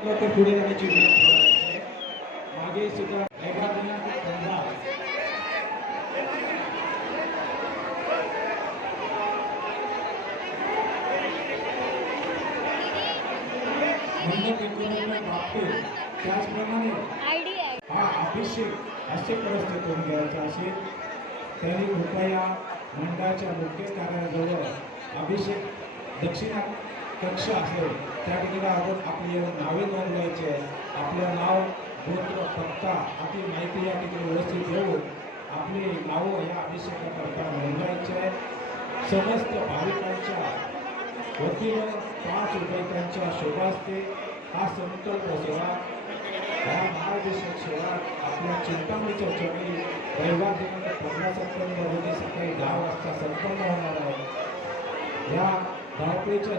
ते पुढे जाण्याची. मागे सुद्धा त्याचप्रमाणे हा अभिषेक असे परिस्थितीतून घ्यायचा असेल तरी कृपया मंडळाच्या मुख्य कार्यालयाजवळ अभिषेक दक्षिणा कक्ष असेल त्या ठिकाणी आपण आपली नावे नोंदवायची आहे. आपलं नाव गोत्र पत्ता आपली माहिती या ठिकाणी व्यवस्थित देऊन आपली नावं या अभिषेकाकरता नोंदवायची आहे. समस्त भाविकांच्या वतीनं पाच रुपये त्यांच्या शोभासते हा संकल्प सेवा या महादेशक सेवा आपल्या चिंतामणीच्या चरणी रविवार दिनांक पंधरा सप्टेंबर रोजी सकाळी दहा वाजता संपन्न होणार आहे. या धावपळीच्या